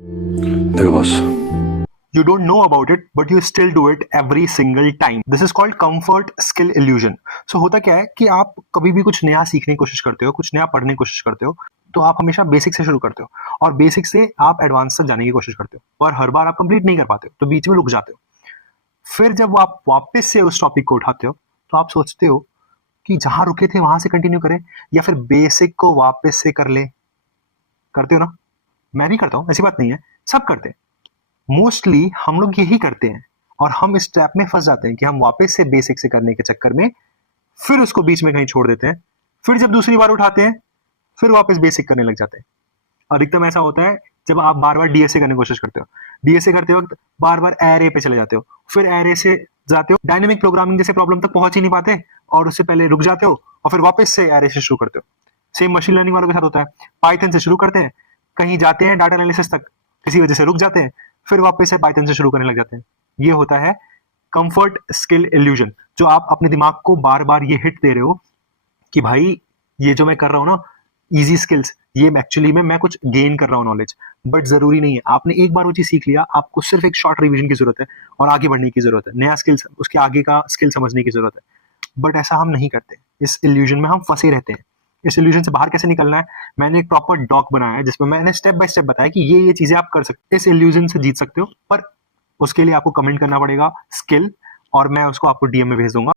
देखो boss, You don't know about it, but you still do it every single time. This is called comfort skill illusion. So होता क्या है कि आप कभी भी कुछ नया सीखने की कोशिश करते हो, कुछ नया पढ़ने की कोशिश करते हो, तो आप हमेशा बेसिक से शुरू करते हो और बेसिक से आप एडवांस तक जाने की कोशिश करते हो और हर बार आप कंप्लीट नहीं कर पाते हो, तो बीच में रुक जाते हो। फिर जब आप वापस से उस टॉपिक को उठाते हो, तो आप सोचते हो कि जहां रुके थे वहां से कंटिन्यू करें या फिर बेसिक को वापस से कर ले। करते हो ना? मैं भी करता हूँ, ऐसी बात नहीं है, सब करते हैं। मोस्टली हम लोग यही करते हैं और हम इस ट्रैप में फंस जाते हैं कि हम वापस से बेसिक से करने के चक्कर में फिर उसको बीच में कहीं छोड़ देते हैं। फिर जब दूसरी बार उठाते हैं, फिर वापस बेसिक करने लग जाते हैं। अधिकतम ऐसा होता है जब आप बार बार डीएसए करने की कोशिश करते हो। डीएसए करते वक्त बार बार एरे पे चले जाते हो, फिर एरे से जाते हो डायनेमिक प्रोग्रामिंग जैसे प्रॉब्लम तक पहुंच ही नहीं पाते और उससे पहले रुक जाते हो और फिर वापस से एरे से शुरू करते हो। सेम मशीन लर्निंग वालों के साथ होता है। पाइथन से शुरू करते हैं, कहीं जाते हैं डाटा एनालिसिस तक, किसी वजह से रुक जाते हैं, फिर वापस से पाइथन से शुरू करने लग जाते हैं। ये होता है कंफर्ट स्किल इल्यूजन, जो आप अपने दिमाग को बार बार ये हिट दे रहे हो कि भाई ये जो मैं कर रहा हूँ ना, इजी स्किल्स, ये एक्चुअली में मैं कुछ गेन कर रहा हूँ नॉलेज, बट जरूरी नहीं है। आपने एक बार वो चीज सीख लिया, आपको सिर्फ एक शॉर्ट रिवीजन की जरूरत है और आगे बढ़ने की जरूरत है, नया स्किल्स, उसके आगे का स्किल समझने की जरूरत है। बट ऐसा हम नहीं करते, इस इल्यूजन में हम फंसे रहते हैं। इस इल्यूजन से बाहर कैसे निकलना है, मैंने एक प्रॉपर डॉक बनाया है जिसमें मैंने स्टेप बाय स्टेप बताया कि ये चीजें आप कर सकते, इस इल्यूजन से जीत सकते हो। पर उसके लिए आपको कमेंट करना पड़ेगा स्किल, और मैं उसको आपको डीएम में भेज दूंगा।